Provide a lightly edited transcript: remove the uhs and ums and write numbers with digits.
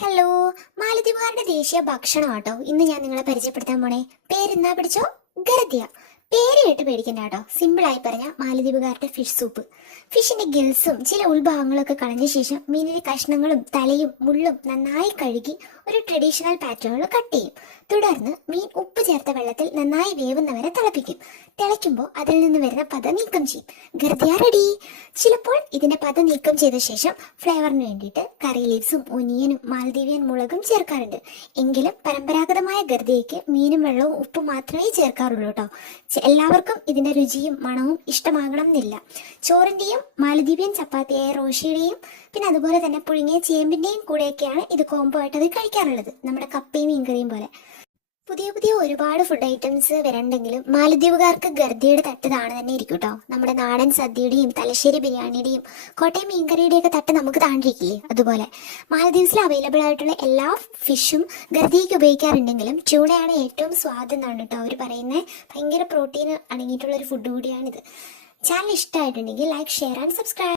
Hello, മാലദ്വീപുകാരുടെ ദേശീയ ഭക്ഷണം ആട്ടോ ഇന്ന് ഞാൻ നിങ്ങളെ പരിചയപ്പെടുത്താൻ പോണേ. പേരെന്നാ പിടിച്ചോ? ഗർദിയ. പേര് കേട്ട് പേടിക്കണ്ട കേട്ടോ. സിമ്പിളായി പറഞ്ഞ മാലദ്വീപുകാരുടെ ഫിഷ് സൂപ്പ്. ഫിഷിന്റെ ഗിൽസും ചില ഉൾഭാഗങ്ങളൊക്കെ കളഞ്ഞ ശേഷം മീനിന്റെ കഷ്ണങ്ങളും തലയും മുള്ളും നന്നായി കഴുകി ഒരു ട്രഡീഷണൽ പാറ്റേണിൽ കട്ട് ചെയ്യും. തുടർന്ന് മീൻ ഉപ്പ് ചേർത്ത വെള്ളത്തിൽ നന്നായി വേവുന്നവരെ തിളപ്പിക്കും. തിളയ്ക്കുമ്പോൾ അതിൽ നിന്ന് വരുന്ന പത നീക്കം ചെയ്യും. ഗർദിയ റെഡി. ചിലപ്പോൾ ഇതിന്റെ പത നീക്കം ചെയ്ത ശേഷം ഫ്ലേവറിന് വേണ്ടിയിട്ട് കറി ലീവ്സും ഒനിയനും മാലദ്വീപിയൻ മുളകും ചേർക്കാറുണ്ട്. എങ്കിലും പരമ്പരാഗതമായ ഗർദിയയ്ക്ക് മീനും വെള്ളവും ഉപ്പും മാത്രമേ ചേർക്കാറുള്ളൂ കേട്ടോ. എല്ലാവർക്കും ഇതിന്റെ രുചിയും മണവും ഇഷ്ടമാകണം എന്നില്ല. ചോറിന്റെയും മാലദ്വീപിയൻ ചപ്പാത്തിയായ റോഷിയുടെയും പിന്നെ അതുപോലെ തന്നെ പുഴുങ്ങിയ ചേമ്പിന്റെയും കൂടെയൊക്കെയാണ് ഇത് കോംബോ ആയിട്ട് അത് കഴിക്കാറുള്ളത്. നമ്മുടെ കപ്പയും മീൻകറിയും പോലെ. പുതിയ പുതിയ ഒരുപാട് ഫുഡ് ഐറ്റംസ് വരണ്ടെങ്കിലും മാലദ്വീപുകാർക്ക് ഗർദിയുടെ തട്ട് താണു തന്നെ ഇരിക്കും കേട്ടോ. നമ്മുടെ നാടൻ സദ്യയുടെയും തലശ്ശേരി ബിരിയാണിയുടെയും കോട്ടയം മീൻകറിയുടെയും ഒക്കെ തട്ട് നമുക്ക് താണ്ടിരിക്കില്ലേ, അതുപോലെ മാലദ്വീപ്സിൽ അവൈലബിൾ ആയിട്ടുള്ള എല്ലാ ഫിഷും ഗർദിക്ക് ഉപയോഗിക്കാറുണ്ടെങ്കിലും ട്യൂണയാണ് ഏറ്റവും സ്വാദ് എന്നാണ് കേട്ടോ അവർ പറയുന്നത്. ഭയങ്കര പ്രോട്ടീൻ അടങ്ങിയിട്ടുള്ള ഒരു ഫുഡ് കൂടിയാണിത്. ചാനൽ ഇഷ്ടമായിട്ടുണ്ടെങ്കിൽ ലൈക്ക്, ഷെയർ ആൻഡ് സബ്സ്ക്രൈബ്.